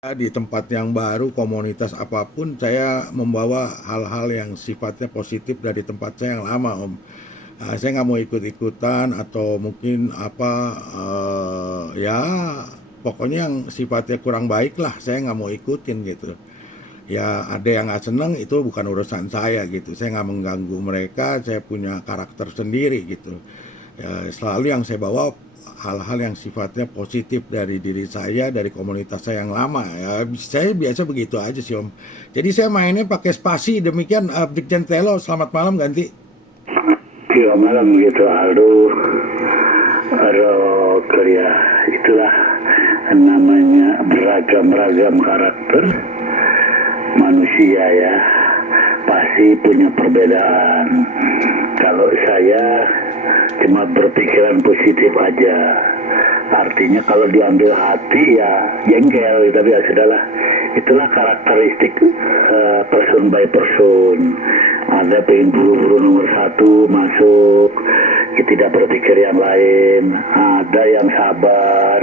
Di tempat yang baru, komunitas apapun, saya membawa hal-hal yang sifatnya positif dari tempat saya yang lama, Om. Saya nggak mau ikut-ikutan atau mungkin apa, ya pokoknya yang sifatnya kurang baik lah, saya nggak mau ikutin gitu. Ya ada yang nggak seneng itu bukan urusan saya gitu. Saya nggak mengganggu mereka, saya punya karakter sendiri gitu. Ya, selalu yang saya bawa hal-hal yang sifatnya positif dari diri saya, dari komunitas saya yang lama. Ya, saya biasa begitu aja sih Om. Jadi saya mainnya pakai spasi. Demikian Brigjen Telo, selamat malam ganti. Ya malam gitu Aldo. Aduh ya itulah namanya beragam-ragam karakter manusia ya, pasti punya perbedaan. Kalau saya cuma berpikiran positif aja, artinya kalau diambil hati ya jengkel, tapi ya sudahlah, itulah karakteristik person by person. Ada pengen buru-buru nomor satu masuk, tidak berpikir yang lain, ada yang sabar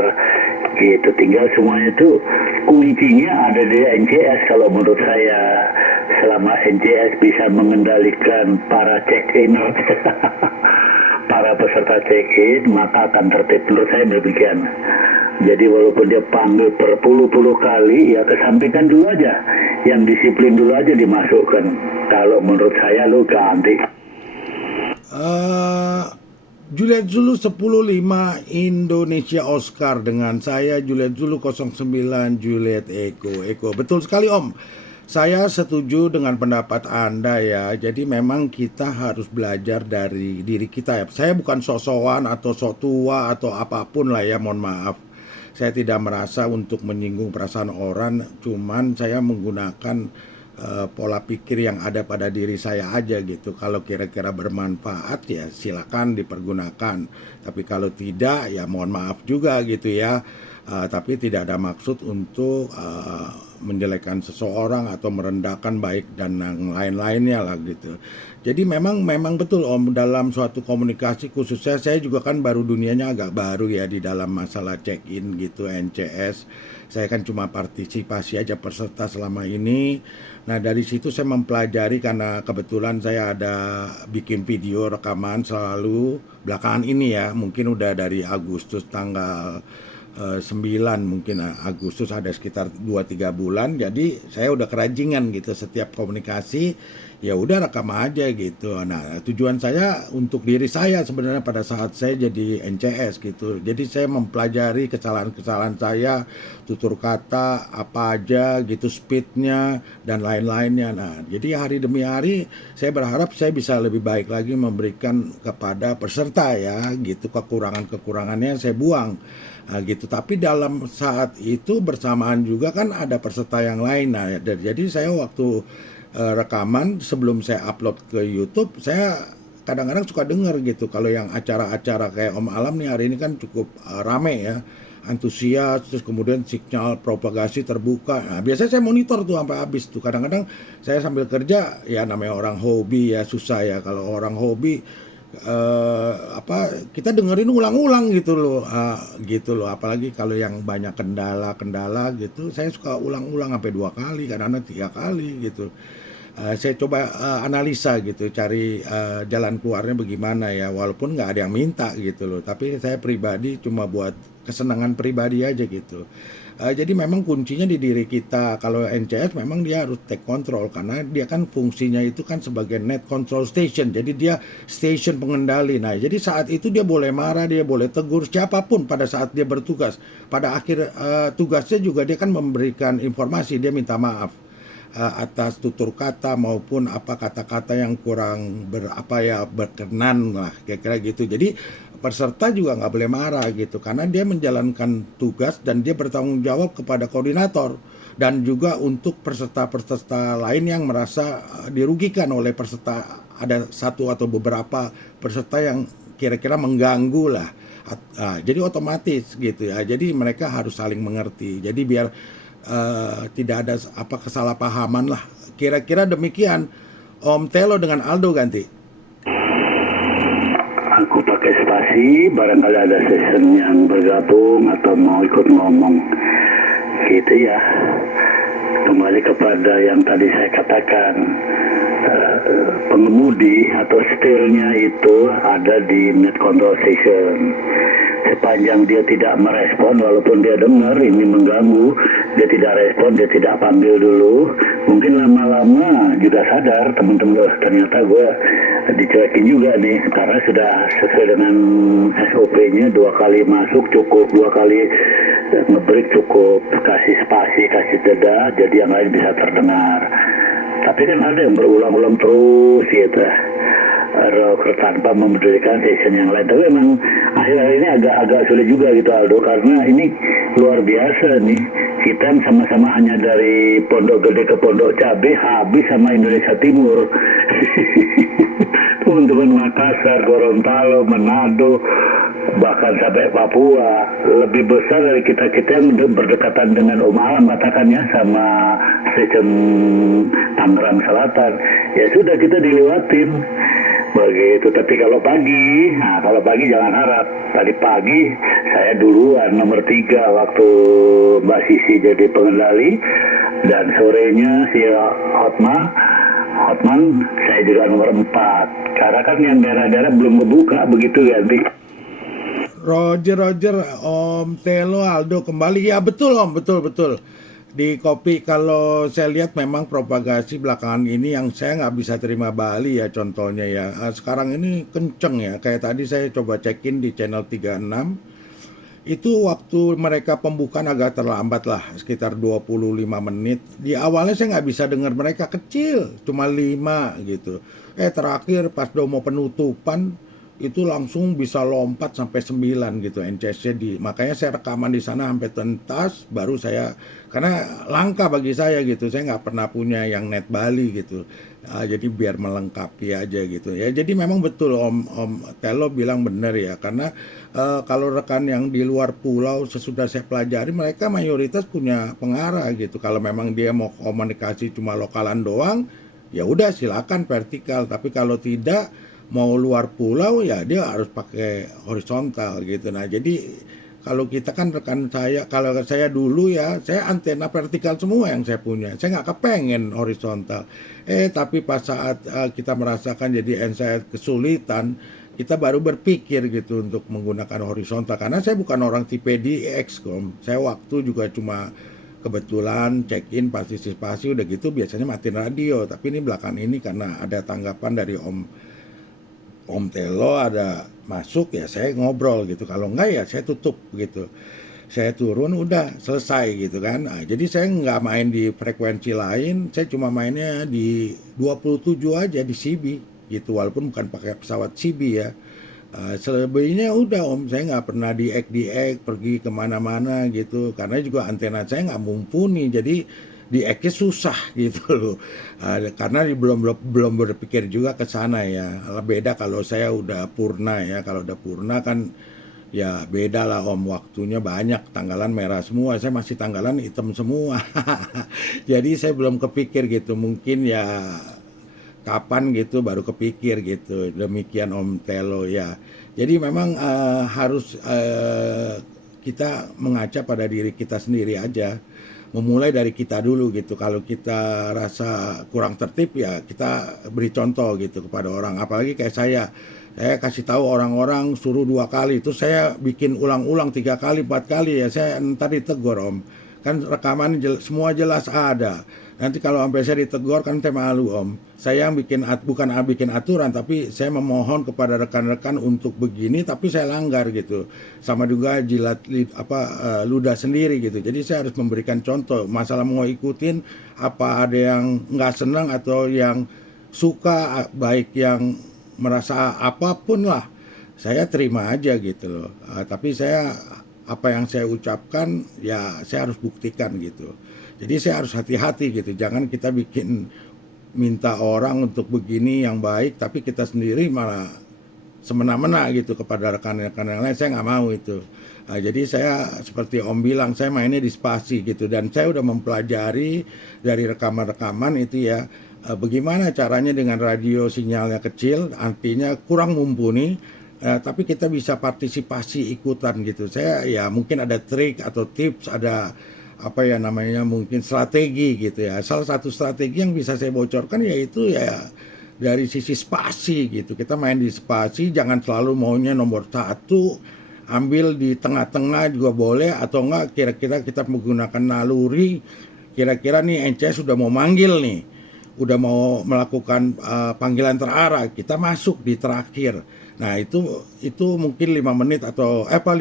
gitu. Tinggal semuanya itu kuncinya ada di NCS kalau menurut saya. Selama NCS bisa mengendalikan para check-in para peserta check-in, maka akan tertib. Menurut saya demikian. Jadi walaupun dia panggil berpuluh-puluh kali, ya kesampingkan dulu aja, yang disiplin dulu aja dimasukkan. Kalau menurut saya lu ganti. Eh, Juliet Zulu 105 Indonesia Oscar dengan saya Juliet Zulu 09 Juliet Eko. Betul sekali Om. Saya setuju dengan pendapat Anda ya. Jadi memang kita harus belajar dari diri kita ya. Saya bukan sok-sokan atau sok tua atau apapun lah ya, mohon maaf. Saya tidak merasa untuk menyinggung perasaan orang, cuman saya menggunakan pola pikir yang ada pada diri saya aja gitu. Kalau kira-kira bermanfaat ya silakan dipergunakan. Tapi kalau tidak ya mohon maaf juga gitu ya. Tapi tidak ada maksud untuk menjelekkan seseorang atau merendahkan baik dan yang lain-lainnya lah gitu. Jadi memang betul Om, dalam suatu komunikasi khususnya saya juga kan baru, dunianya agak baru ya di dalam masalah check-in gitu NCS. Saya kan cuma partisipasi aja peserta selama ini. Nah dari situ saya mempelajari karena kebetulan saya ada bikin video rekaman selalu belakangan ini ya, mungkin udah dari Agustus tanggal 9 mungkin Agustus, ada sekitar 2-3 bulan. Jadi saya udah kerajingan gitu, setiap komunikasi ya udah rekam aja gitu. Nah tujuan saya untuk diri saya sebenarnya pada saat saya jadi NCS gitu. Jadi saya mempelajari kesalahan-kesalahan saya, tutur kata apa aja gitu, speednya dan lain-lainnya. Nah jadi hari demi hari saya berharap saya bisa lebih baik lagi memberikan kepada peserta ya gitu. Kekurangannya saya buang. Nah, gitu. Tapi dalam saat itu bersamaan juga kan ada peserta yang lain. Nah, jadi saya waktu rekaman sebelum saya upload ke YouTube, saya kadang-kadang suka denger gitu. Kalau yang acara-acara kayak Om Alam nih hari ini kan cukup rame ya, antusias, terus kemudian sinyal propagasi terbuka. Nah, biasanya saya monitor tuh sampai habis tuh. Kadang-kadang saya sambil kerja, ya namanya orang hobi ya susah ya. Kalau orang hobi kita dengerin ulang-ulang gitu loh, apalagi kalau yang banyak kendala-kendala gitu saya suka ulang-ulang sampai 2 kali, kadang-kadang 3 kali gitu. Saya coba analisa gitu, cari jalan keluarnya bagaimana ya, walaupun nggak ada yang minta gitu loh, tapi saya pribadi cuma buat kesenangan pribadi aja gitu. Jadi memang kuncinya di diri kita. Kalau NCS memang dia harus take control karena dia kan fungsinya itu kan sebagai net control station. Jadi dia station pengendali. Nah, jadi saat itu dia boleh marah, dia boleh tegur siapapun pada saat dia bertugas. Pada akhir tugasnya juga dia kan memberikan informasi, dia minta maaf atas tutur kata maupun apa kata-kata yang kurang berkenan lah kira-kira gitu. Jadi peserta juga nggak boleh marah gitu karena dia menjalankan tugas dan dia bertanggung jawab kepada koordinator dan juga untuk peserta-peserta lain yang merasa dirugikan oleh peserta, ada satu atau beberapa peserta yang kira-kira mengganggu lah. Jadi otomatis gitu ya, jadi mereka harus saling mengerti, jadi biar tidak ada kesalahpahaman lah. Kira-kira demikian Om Telo dengan Aldo ganti. Aku pakai spasi, barangkali ada session yang bergabung atau mau ikut ngomong. gitu ya. Kembali kepada yang tadi saya katakan, pengemudi atau setirnya itu ada di net control station. Sepanjang dia tidak merespon, walaupun dia dengar ini mengganggu, dia tidak respon, dia tidak panggil dulu, mungkin lama-lama juga sadar teman-teman, ternyata gue dicuekin juga nih, karena sudah sesuai dengan SOP-nya, 2 kali masuk cukup, 2 kali ngebreak cukup, kasih spasi, kasih jeda, jadi yang lain bisa terdengar. Tapi kan ada yang berulang-ulang terus gitu, tanpa memedulikan session yang lain. Tapi memang akhir-akhir ini agak sulit juga gitu Aldo, karena ini luar biasa nih. Kita sama-sama hanya dari Pondok Gede ke Pondok Cabe, habis sama Indonesia Timur. Teman-teman Makassar, Gorontalo, Manado, bahkan sampai Papua, lebih besar dari kita-kita yang berdekatan dengan Alam katakannya, sama stasiun Tangerang Selatan. Ya sudah, kita dilewatin begitu. Tapi kalau pagi jangan harap. Tadi pagi saya duluan nomor 3 waktu Mbak Sisi jadi pengendali, dan sorenya si Hotman saya juga nomor 4, karena kan yang daerah-daerah belum membuka begitu ya. Roger, Om Telo, Aldo kembali. Ya betul Om, betul. Di kopi kalau saya lihat memang propagasi belakangan ini yang saya nggak bisa terima Bali ya, contohnya ya. Sekarang ini kenceng ya, kayak tadi saya coba cekin di channel 36. Itu waktu mereka pembukaan agak terlambat lah, sekitar 25 menit. Di awalnya saya nggak bisa dengar mereka, kecil, cuma 5 gitu. Terakhir pas mau penutupan, itu langsung bisa lompat sampai 9 gitu NCS-nya makanya saya rekaman di sana sampai tuntas, baru saya, karena langka bagi saya gitu, saya nggak pernah punya yang net Bali gitu. Jadi biar melengkapi aja gitu ya. Jadi memang betul Om Telo bilang benar ya, karena kalau rekan yang di luar pulau sesudah saya pelajari, mereka mayoritas punya pengarah gitu. Kalau memang dia mau komunikasi cuma lokalan doang, ya udah silakan vertikal, tapi kalau tidak mau luar pulau ya dia harus pakai horizontal gitu. Nah jadi kalau kita kan rekan saya, kalau saya dulu ya, saya antena vertikal semua yang saya punya, saya nggak kepengen horizontal. Tapi pas saat kita merasakan jadi saya kesulitan, kita baru berpikir gitu untuk menggunakan horizontal, karena saya bukan orang tipe DX Kom. Saya waktu juga cuma kebetulan check-in partisipasi udah gitu biasanya matiin radio, tapi ini belakangan ini karena ada tanggapan dari Om Telo ada masuk ya saya ngobrol gitu, kalau enggak ya saya tutup gitu, saya turun udah selesai gitu kan. Jadi saya nggak main di frekuensi lain, saya cuma mainnya di 27 aja di CB gitu, walaupun bukan pakai pesawat CB ya. Selebihnya udah Om, saya nggak pernah diek pergi kemana-mana gitu, karena juga antena saya nggak mumpuni, jadi dieknya susah gitu loh. Karena belum berpikir juga ke sana ya. Beda kalau saya udah purna ya, kalau udah purna kan ya beda lah Om, waktunya banyak, tanggalan merah semua, saya masih tanggalan hitam semua. Jadi saya belum kepikir gitu, mungkin ya kapan gitu baru kepikir gitu. Demikian Om Telo ya. Jadi memang harus kita mengaca pada diri kita sendiri aja, memulai dari kita dulu gitu. Kalau kita rasa kurang tertib ya kita beri contoh gitu kepada orang, apalagi kayak saya kasih tahu orang-orang suruh 2 kali, itu saya bikin ulang-ulang 3 kali 4 kali ya, saya ntar ditegur Om, kan rekaman semua jelas ada. Nanti kalau sampai saya ditegur kan saya malu Om. Saya yang bukan bikin aturan, tapi saya memohon kepada rekan-rekan untuk begini, tapi saya langgar gitu. Sama juga ludah sendiri gitu. Jadi saya harus memberikan contoh. Masalah mau ikutin, apa ada yang nggak senang atau yang suka, baik yang merasa apapun lah, saya terima aja gitu loh. Tapi apa yang saya ucapkan ya saya harus buktikan gitu. Jadi saya harus hati-hati gitu, jangan kita minta orang untuk begini yang baik, tapi kita sendiri malah semena-mena gitu kepada rekan-rekan yang lain, saya nggak mau itu. Jadi saya seperti Om bilang, saya mainnya di spasi gitu, dan saya udah mempelajari dari rekaman-rekaman itu ya, bagaimana caranya dengan radio sinyalnya kecil, artinya kurang mumpuni, tapi kita bisa partisipasi ikutan gitu. Saya ya mungkin ada trik atau tips, ada apa ya namanya, mungkin strategi gitu ya. Salah satu strategi yang bisa saya bocorkan yaitu ya dari sisi spasi gitu. Kita main di spasi, jangan selalu maunya nomor satu, ambil di tengah-tengah juga boleh, atau enggak kira-kira kita menggunakan naluri, kira-kira nih NCS sudah mau manggil nih, udah mau melakukan panggilan terarah, kita masuk di terakhir. Nah itu mungkin 5 menit atau 5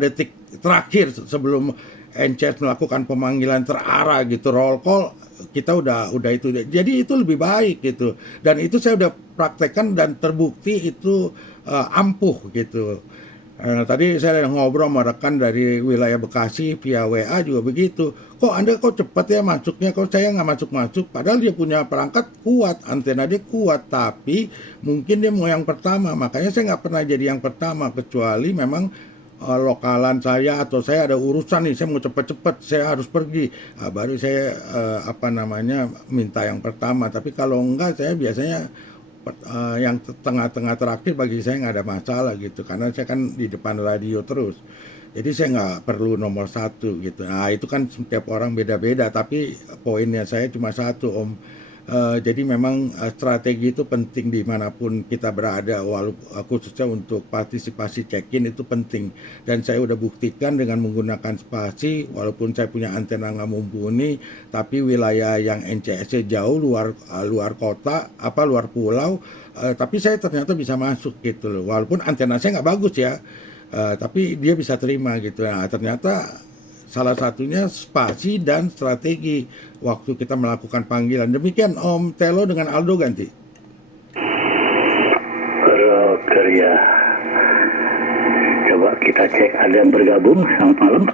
detik terakhir sebelum NCS melakukan pemanggilan terarah gitu, roll call, kita udah itu. Jadi itu lebih baik gitu. Dan itu saya udah praktekkan dan terbukti itu ampuh gitu. Tadi saya ngobrol sama rekan dari wilayah Bekasi via WA juga begitu. Kok Anda kok cepat ya masuknya, kok saya nggak masuk-masuk? Padahal dia punya perangkat kuat, antena dia kuat, tapi mungkin dia mau yang pertama. Makanya saya nggak pernah jadi yang pertama, kecuali memang lokalan saya atau saya ada urusan nih, saya mau cepet-cepet, saya harus pergi. Baru saya minta yang pertama. Tapi kalau enggak, saya biasanya yang tengah-tengah terakhir bagi saya nggak ada masalah gitu, karena saya kan di depan radio terus, jadi saya nggak perlu nomor satu gitu. Nah itu kan setiap orang beda-beda, tapi poinnya saya cuma satu Om. Jadi memang strategi itu penting dimanapun kita berada, walaupun khususnya untuk partisipasi check-in itu penting. Dan saya udah buktikan dengan menggunakan spasi, walaupun saya punya antena nggak mumpuni, tapi wilayah yang NCS-nya jauh, luar kota, luar pulau, tapi saya ternyata bisa masuk gitu loh. Walaupun antena saya nggak bagus ya, tapi dia bisa terima gitu. Nah ternyata salah satunya spasi dan strategi waktu kita melakukan panggilan. Demikian Om Telo dengan Aldo ganti. Roker ya. Coba kita cek ada yang bergabung. Selamat malam.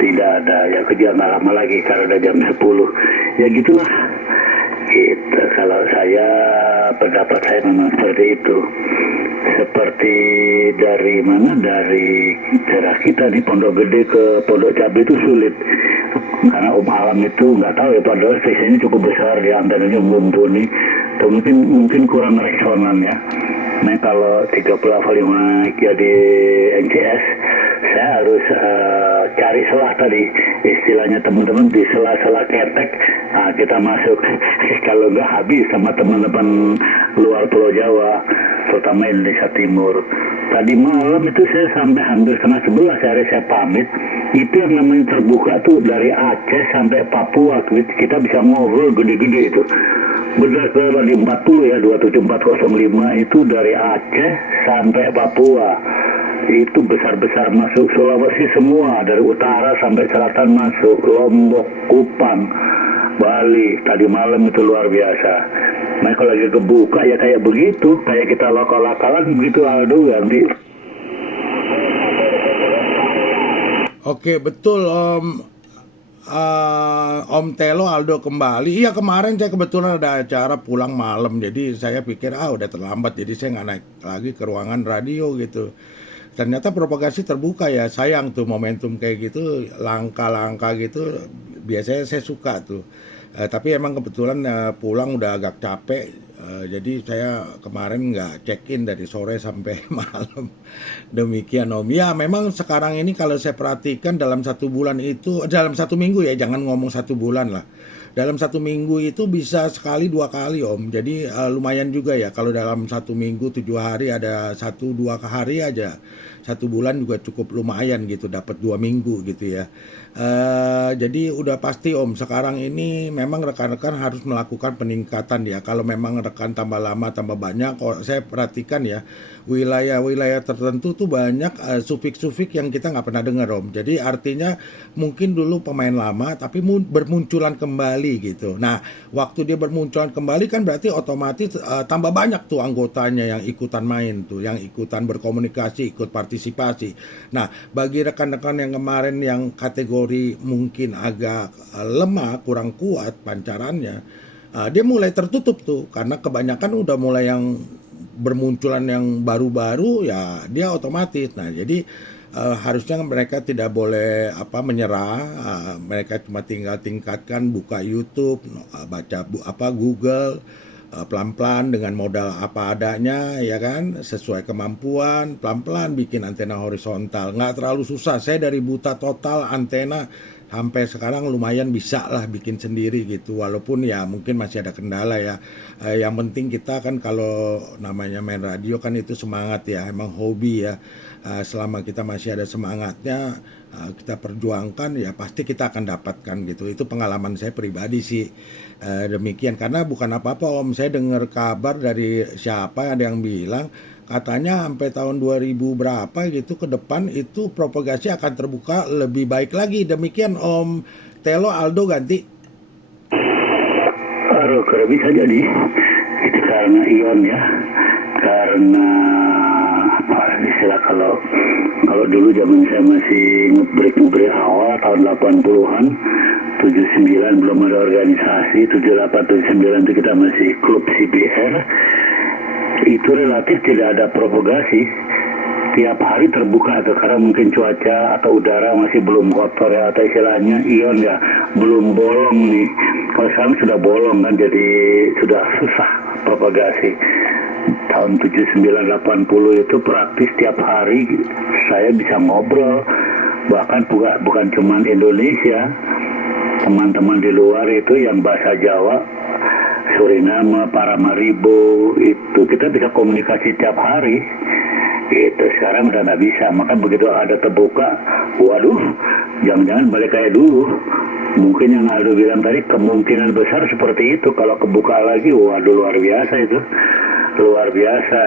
Tidak ada, ya kerja nggak lama lagi karena udah jam 10. Ya gitulah. Gitu. Kalau saya, pendapat saya memang seperti itu. Seperti dari mana, dari daerah kita di Pondok Gede ke Pondok Cabe itu sulit, karena Alam itu nggak tahu ya, padahal stasiunnya cukup besar, di antenanya mumpuni, atau mungkin kurang resonan ya. Nah kalau 30 ya di NCS, saya harus cari celah tadi, istilahnya teman-teman, di sela-sela ketek, nah, kita masuk. Kalau nggak habis sama teman-teman luar Pulau Jawa, terutama Indonesia Timur. Tadi malam itu saya sampai hampir setengah 11 hari saya pamit. Itu yang namanya terbuka tuh dari Aceh sampai Papua, kita bisa ngobrol gede-gede itu. Berdasarkan di 40 ya, 27405 itu dari Aceh sampai Papua. Itu besar-besar masuk, Sulawesi semua, dari utara sampai selatan masuk, Lombok, Kupang, Bali, tadi malam itu luar biasa. Nah kalau lagi kebuka ya kayak begitu, kayak kita lokal-lokalan begitu Aldo ganti. Oke betul Om Telo, Aldo kembali. Iya kemarin saya kebetulan ada acara pulang malam, jadi saya pikir udah terlambat, jadi saya nggak naik lagi ke ruangan radio gitu. Ternyata propagasi terbuka ya, sayang tuh momentum kayak gitu, langka-langka gitu, biasanya saya suka tuh. Tapi emang kebetulan pulang udah agak capek, jadi saya kemarin nggak check-in dari sore sampai malam. Demikian Om. Ya memang sekarang ini kalau saya perhatikan dalam 1 bulan itu, dalam 1 minggu ya, jangan ngomong 1 bulan lah. Dalam 1 minggu itu bisa sekali 2 kali Om. Jadi lumayan juga ya, kalau dalam 1 minggu 7 hari ada 1-2 hari aja. 1 bulan juga cukup lumayan gitu, dapat 2 minggu gitu ya. Jadi udah pasti Om, sekarang ini memang rekan-rekan harus melakukan peningkatan ya. Kalau memang rekan tambah lama tambah banyak, kalau saya perhatikan ya, wilayah-wilayah tertentu tuh banyak sufik-sufik yang kita nggak pernah dengar Om. Jadi artinya mungkin dulu pemain lama tapi bermunculan kembali gitu. Nah waktu dia bermunculan kembali kan berarti otomatis tambah banyak tuh anggotanya yang ikutan main tuh, yang ikutan berkomunikasi, ikut partisipasi. Nah bagi rekan-rekan yang kemarin yang kategori mungkin agak lemah, kurang kuat pancarannya, dia mulai tertutup tuh, karena kebanyakan udah mulai yang bermunculan yang baru-baru ya, dia otomatis. Nah jadi harusnya mereka tidak boleh menyerah, mereka cuma tinggal tingkatkan, buka YouTube, baca Google, pelan-pelan dengan modal apa adanya, ya kan, sesuai kemampuan, pelan-pelan bikin antena horizontal, nggak terlalu susah. Saya dari buta total antena sampai sekarang lumayan bisa lah bikin sendiri gitu, walaupun ya mungkin masih ada kendala ya. Yang penting kita kan kalau namanya main radio kan itu semangat ya, emang hobi ya. Selama kita masih ada semangatnya, kita perjuangkan ya pasti kita akan dapatkan gitu. Itu pengalaman saya pribadi sih. Demikian, karena bukan apa-apa Om, saya dengar kabar dari siapa ada yang bilang katanya sampai tahun 2000 berapa gitu ke depan itu propagasi akan terbuka lebih baik lagi. Demikian Om Telo Aldo ganti. Aduh, kalau bisa jadi itu karena ion ya, karena istilah kalau dulu zaman saya masih ngebreak awal tahun 80-an, 79 belum ada organisasi, 78 79 itu kita masih klub CBR, itu relatif tidak ada propagasi. Tiap hari terbuka tuh, karena mungkin cuaca atau udara masih belum kotor ya, atau istilahnya ion ya belum bolong nih. Kalau sekarang sudah bolong kan, jadi sudah susah propagasi. Tahun 79 80 itu praktis tiap hari saya bisa ngobrol, bahkan bukan cuman Indonesia, teman-teman di luar itu yang bahasa Jawa, Suriname, Paramaribo, itu kita bisa komunikasi tiap hari. Itu sekarang udah nggak bisa, maka begitu ada terbuka, waduh, jangan-jangan balik kayak dulu. Mungkin yang Aldo bilang tadi kemungkinan besar seperti itu. Kalau kebuka lagi, waduh luar biasa itu, luar biasa.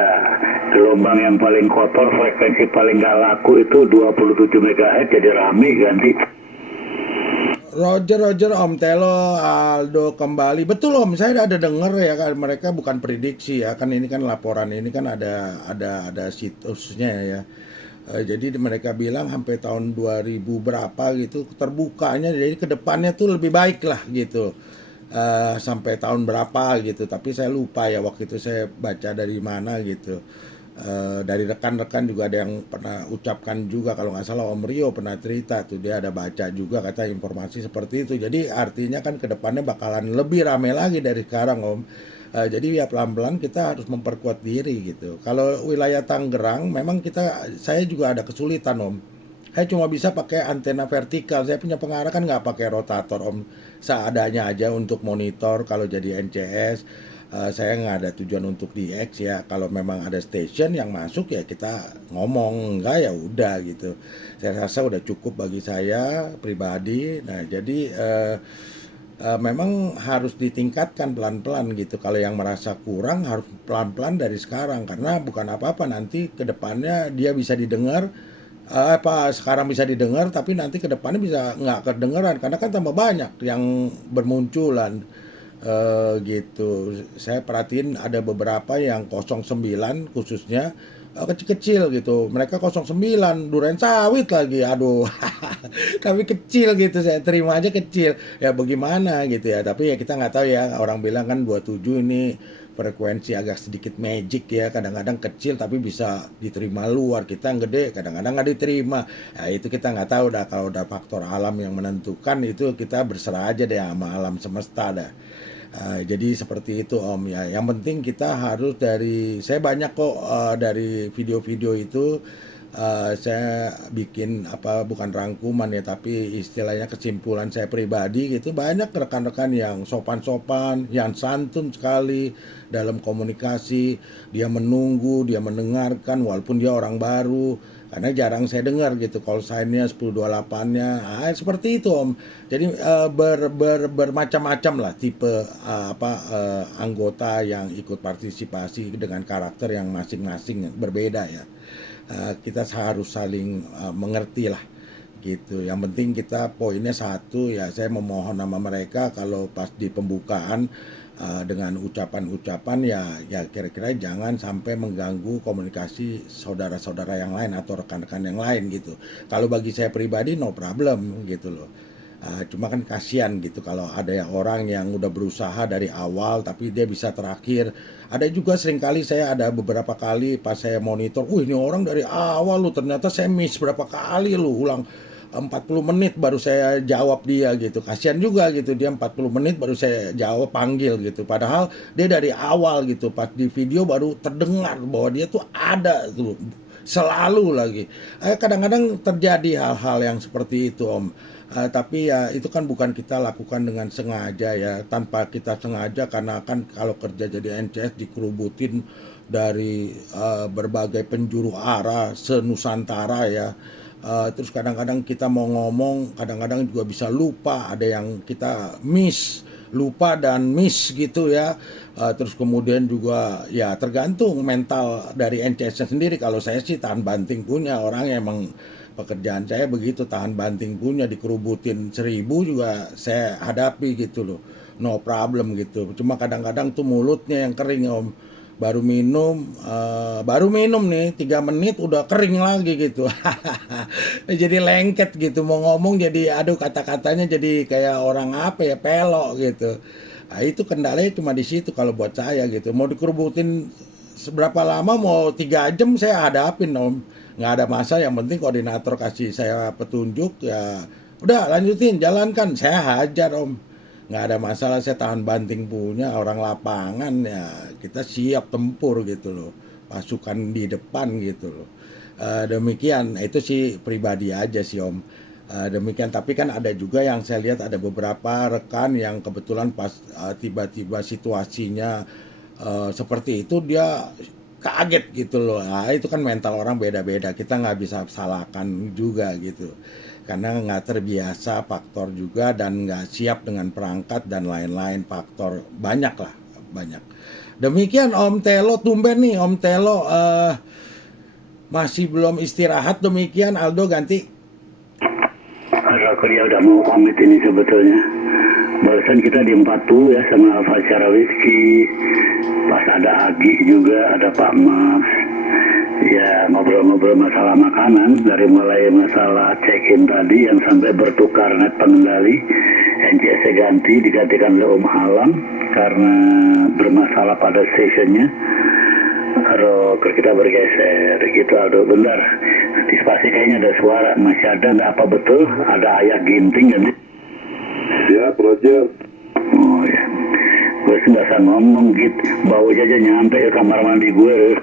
Gelombang yang paling kotor, frekuensi paling nggak laku itu 27 MHz jadi rame ganti. Roger Om Telo Aldo kembali. Betul Om, saya ada denger ya kan, mereka bukan prediksi ya kan, ini kan laporan, ini kan ada situsnya ya. Jadi mereka bilang sampai tahun 2000 berapa gitu terbukanya, jadi kedepannya tuh lebih baik lah gitu. Sampai tahun berapa gitu, tapi saya lupa ya waktu itu saya baca dari mana gitu. Dari rekan-rekan juga ada yang pernah ucapkan juga, kalau nggak salah Om Rio pernah cerita tuh, dia ada baca juga kata informasi seperti itu. Jadi artinya kan kedepannya bakalan lebih ramai lagi dari sekarang Om. Jadi ya pelan-pelan kita harus memperkuat diri gitu. Kalau wilayah Tangerang memang saya juga ada kesulitan Om. Saya cuma bisa pakai antena vertikal. Saya punya pengarah kan nggak pakai rotator Om. Seadanya aja untuk monitor kalau jadi NCS. Saya nggak ada tujuan untuk DX ya. Kalau memang ada station yang masuk ya kita ngomong, enggak ya udah gitu. Saya rasa udah cukup bagi saya pribadi. Nah jadi memang harus ditingkatkan pelan-pelan gitu. Kalau yang merasa kurang harus pelan-pelan dari sekarang, karena bukan apa-apa nanti ke depannya dia bisa didengar, sekarang bisa didengar tapi nanti ke depannya bisa nggak kedengeran karena kan tambah banyak yang bermunculan. Gitu. Saya perhatiin ada beberapa yang 09 khususnya kecil-kecil gitu. Mereka 09 duren sawit lagi. Aduh. Tapi kecil gitu, saya terima aja kecil. Ya bagaimana gitu ya. Tapi ya kita nggak tahu ya. Orang bilang kan 27 ini frekuensi agak sedikit magic ya. Kadang-kadang kecil tapi bisa diterima luar. Kita yang gede kadang-kadang nggak diterima. Ya itu kita nggak tahu dah. Kalau udah faktor alam yang menentukan, itu kita berserah aja deh sama alam semesta dah. Jadi seperti itu Om ya. Yang penting kita harus saya banyak kok dari video-video itu saya bikin bukan rangkuman ya, tapi istilahnya kesimpulan saya pribadi gitu. Banyak rekan-rekan yang sopan-sopan, yang santun sekali dalam komunikasi. Dia menunggu, dia mendengarkan walaupun dia orang baru. Karena jarang saya dengar gitu call sign-nya 1028-nya. Seperti itu Om. Jadi bermacam-macam lah tipe anggota yang ikut partisipasi dengan karakter yang masing-masing berbeda ya. Kita harus saling mengerti lah gitu. Yang penting kita poinnya satu ya, saya memohon sama mereka kalau pas di pembukaan dengan ucapan-ucapan ya kira-kira jangan sampai mengganggu komunikasi saudara-saudara yang lain atau rekan-rekan yang lain gitu. Kalau bagi saya pribadi no problem gitu loh. Cuma kan kasihan gitu kalau ada orang yang udah berusaha dari awal tapi dia bisa terakhir. Ada juga seringkali saya ada beberapa kali pas saya monitor, ini orang dari awal lu ternyata saya miss berapa kali lu ulang 40 menit baru saya jawab dia gitu. Kasihan juga gitu, dia 40 menit baru saya jawab, panggil gitu. Padahal dia dari awal gitu, pas di video baru terdengar bahwa dia tuh ada tuh, selalu lagi. Kadang-kadang terjadi hal-hal yang seperti itu, Om. Tapi ya itu kan bukan kita lakukan dengan sengaja ya, tanpa kita sengaja, karena kan kalau kerja jadi NCS dikerubutin dari berbagai penjuru arah senusantara ya. Terus kadang-kadang kita mau ngomong, kadang-kadang juga bisa lupa, ada yang kita lupa dan miss gitu ya. Terus kemudian juga ya tergantung mental dari NCS-nya sendiri. Kalau saya sih tahan banting punya, orang emang pekerjaan saya begitu, tahan banting punya, dikerubutin 1000 juga saya hadapi gitu loh, no problem gitu. Cuma kadang-kadang tuh mulutnya yang kering, Om. Baru minum nih 3 menit udah kering lagi gitu. Jadi lengket gitu, mau ngomong jadi aduh, kata-katanya jadi kayak orang apa ya, pelok gitu. Itu kendalanya cuma di situ kalau buat saya gitu. Mau dikerubutin seberapa lama, mau 3 jam saya hadapin, Om. Nggak ada masa, yang penting koordinator kasih saya petunjuk ya udah lanjutin, jalankan, saya hajar, Om. Nggak ada masalah, saya tahan banting punya, orang lapangan ya, kita siap tempur gitu loh, pasukan di depan gitu loh. Demikian, itu sih pribadi aja sih, Om. Demikian, tapi kan ada juga yang saya lihat, ada beberapa rekan yang kebetulan pas tiba-tiba situasinya seperti itu, dia kaget gitu loh. Itu kan mental orang beda-beda, kita nggak bisa salahkan juga gitu, karena nggak terbiasa, faktor juga, dan nggak siap dengan perangkat dan lain-lain, faktor banyak lah, banyak. Demikian Om Telo, tumben nih Om Telo masih belum istirahat. Demikian Aldo, ganti. Aku dia udah mau pamit ini sebetulnya. Barusan kita di 40 ya sama Alfa Rizky. Pas ada Agi juga, ada Pak Mas. Ya ngobrol-ngobrol masalah makanan, dari mulai masalah check-in tadi yang sampai bertukar net pengendali, NCS digantikan oleh Om Alam karena bermasalah pada sessionnya. Kalau kita bergeser gitu, aduh bentar, antisipasi kayaknya ada suara, masih ada nggak, apa betul ada ayah ginting kan? Ya, Roger. Oh ya, gue sih nggak usah ngomong gitu, bau aja nyampe ke kamar mandi gue.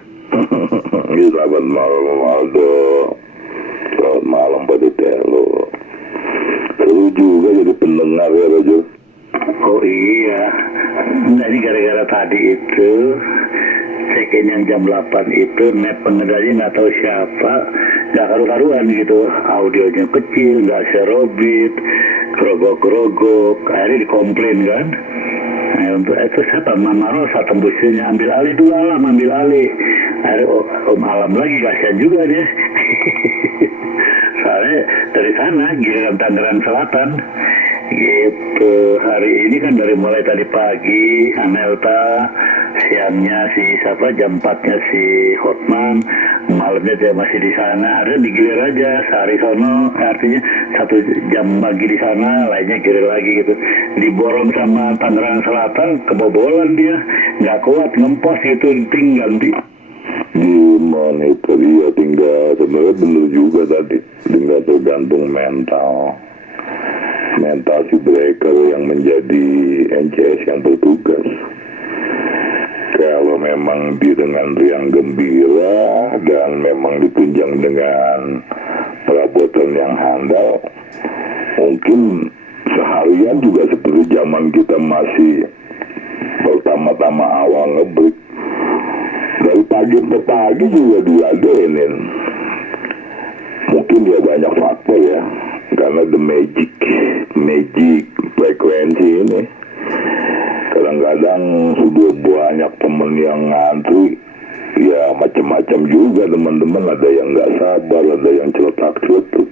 Selamat malam Aldo. Selamat malam Pak Telo. Seru juga jadi pendengar ya Roger. Oh iya, jadi gara-gara tadi itu check-in yang jam 8 itu, net pengendali nggak tahu siapa, nggak karu-karuan gitu, audionya kecil, nggak serobit, gerogok-gerogok, akhirnya dikomplain kan. Nah, untuk itu siapa, Mama Rosa tembusnya, ambil alih dulu Alam, ambil alih. Akhirnya Om Alam lagi, kasihan juga dia. Soalnya dari sana, giliran Tangerang Selatan. Gitu, hari ini kan dari mulai tadi pagi Anelta, siangnya si siapa, jam 4-nya si Hotman, malamnya dia masih di sana. Ada digilir aja sehari sono, artinya 1 jam pagi di sana, lainnya gilir lagi gitu. Diborong sama Tangerang Selatan, kebobolan dia, nggak kuat ngempos gitu, tinggal di Gimana itu dia, tinggal sebenarnya bener juga tadi, tinggal tergantung mental si breaker yang menjadi NCS yang bertugas. Kalau memang di dengan riang gembira dan memang ditunjang dengan perabotan yang handal, mungkin seharian juga seperti zaman kita masih pertama-tama awal ngebreak, dari pagi ke pagi juga diladenin. Mungkin dia banyak faktor ya, karena the magic frekuensi ini. Kadang-kadang sudah banyak temen yang ngantri, ya macam-macam juga teman-teman, ada yang nggak sabar, ada yang celetak-celetuk.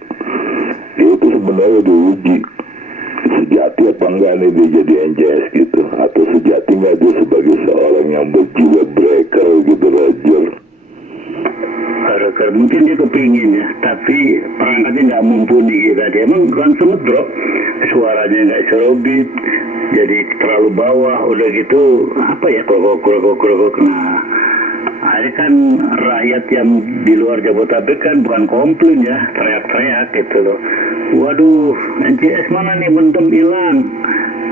Itu sebenarnya diuji sejati apa enggak nih dia jadi NCS gitu, atau sejati nggak dia sebagai seorang yang berjiwa breaker gitu, Roger. Mungkin dia kepingin ya, tapi perangkatnya nggak mumpuni gitu. Dia emang langsung drop, suaranya nggak serobit, jadi terlalu bawah, udah gitu apa ya, krokok. Nah, akhirnya kan rakyat yang di luar Jabodetabek kan bukan komplain ya, teriak-teriak gitu loh. Waduh, NCS mana nih, bentem hilang.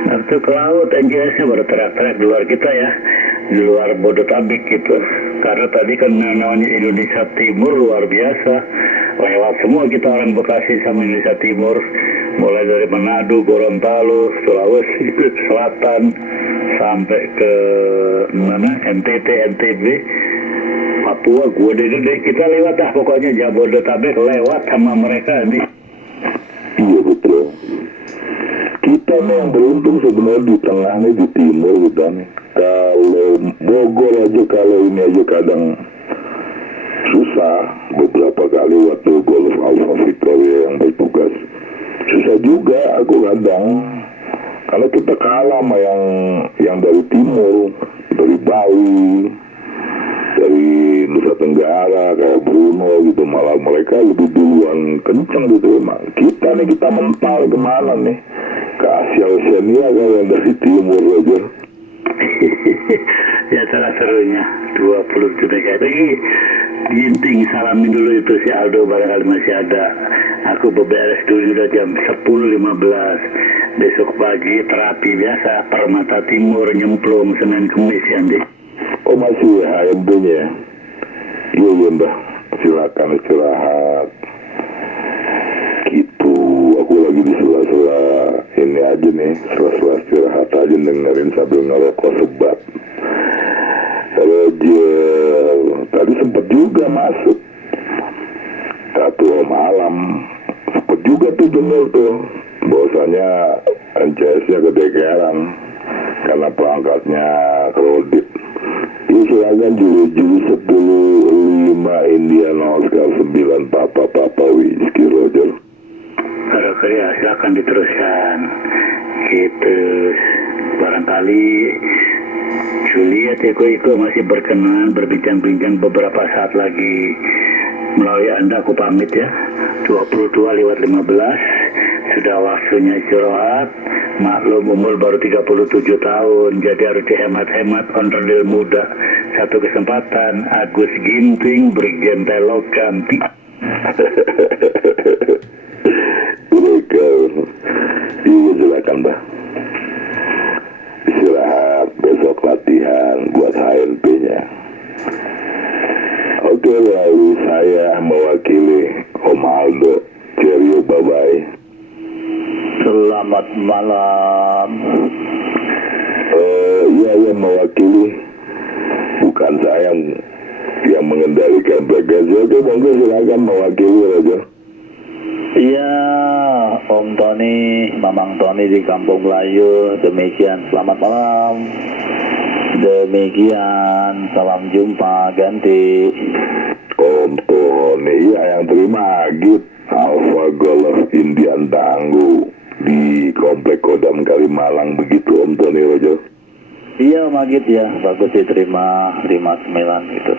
Waktu ke laut NCS-nya baru teriak-teriak di luar kita ya, di luar Bodetabek gitu. Karena tadi kan namanya Indonesia Timur luar biasa, lewat semua kita orang Bekasi sama Indonesia Timur, mulai dari Manado, Gorontalo, Sulawesi Selatan sampai ke mana NTT, NTB, Papua, gede-gede kita lewat dah, pokoknya Jabodetabek lewat sama mereka nih. Iya betul. Kita nih yang beruntung sebenarnya di tengah nih, di timur kita nih. Kalau Bogor aja, kalau ini aja kadang susah. Beberapa kali waktu Golf Alpha Victoria yang bertugas, susah juga aku kadang. Karena kita kalah sama yang dari timur, dari Bali, dari Nusa Tenggara kayak Bruno gitu, malah mereka lebih duluan kenceng gitu emang. Kita nih, kita mental kemana nih, ke Asia Oceania kayak dari timur aja. Ya salah serunya 20 juta kayak lagi ginting, salamin dulu itu si Aldo barangkali masih ada. Aku beberes dulu udah jam 10.15. Besok pagi terapi biasa Permata Timur nyemplung Senin Kemis ya Andi. Oh masih ya HMB-nya ya? Iya Mbak, silakan istirahat. Gitu, aku lagi di sela-sela ini aja nih, sela-sela istirahat aja dengerin sambil ngerokok sebat. Roger, tadi sempet juga masuk satu malam, sempet juga tuh denger tuh bahwasanya NCS-nya kedekeran karena perangkatnya kredit. Ini silakan juli 10.5 Indian Oscar 9 Papa Whisky Roger. Oke ya, silakan diteruskan. Gitu. Barangkali Juliet Eko masih berkenan berbincang-bincang beberapa saat lagi. Melalui Anda aku pamit ya. 22:15 sudah waktunya istirahat. Maklum umur baru 37 tahun, jadi harus dihemat-hemat, onderdil muda. Satu kesempatan, Agus Ginting, Brigjen Telok Ganti. Iya silakan Mbak. Istirahat, besok latihan buat HNP-nya. Oke, lalu saya mewakili Om Aldo. Cheerio, bye-bye. Selamat malam. Iya mewakili, bukan saya yang mengendalikan frekuensi. Oke, monggo silakan mewakili aja. Iya, Om Tony, Mamang Tony di Kampung Melayu. Demikian, selamat malam. Demikian, salam jumpa, ganti. Om Tony, iya yang terima Agit Alpha Golf Indian Tangguh di Komplek Kodam Kalimalang, begitu Om Tony Roger. Iya, Om Agit ya, bagus diterima 59 gitu.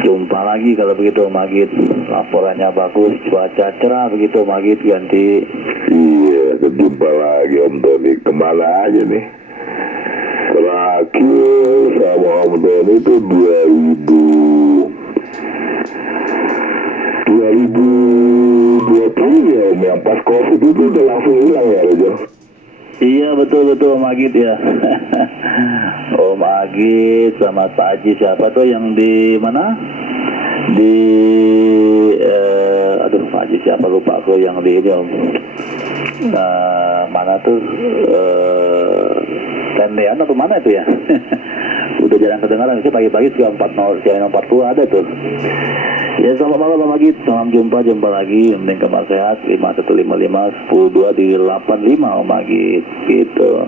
Jumpa lagi kalau begitu Om Agit. Laporannya bagus, cuaca cerah begitu Om Agit, ganti. Iya, jumpa lagi Om Tony. Kemana aja nih? Terakhir sama Om Tony itu 2020 ya Om, yang pas COVID itu udah langsung hilang ya Roger. Iya betul Om Agit ya. Om Agit sama Pak Haji siapa tuh yang di mana? Di Pak Haji siapa lupa aku yang di ini Om. Mana tuh Tendean atau mana itu ya? Udah jarang kedengaran sih, pagi-pagi juga 40 ada tuh. Ya selamat malam Om Agit, salam jumpa lagi, yang penting kabar sehat. 5155 102 di 85 Om Agit gitu.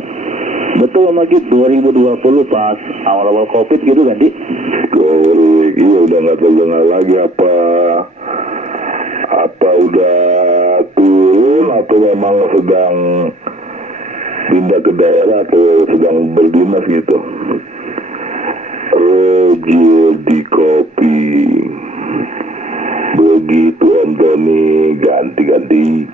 Betul Om Agit, 2020 pas awal-awal COVID gitu kan Di? Korek, iya udah nggak terdengar lagi apa udah turun atau memang sedang pindah ke daerah atau sedang berdinas gitu. Roger di kopi. Begitu Om Tony, ganti-ganti.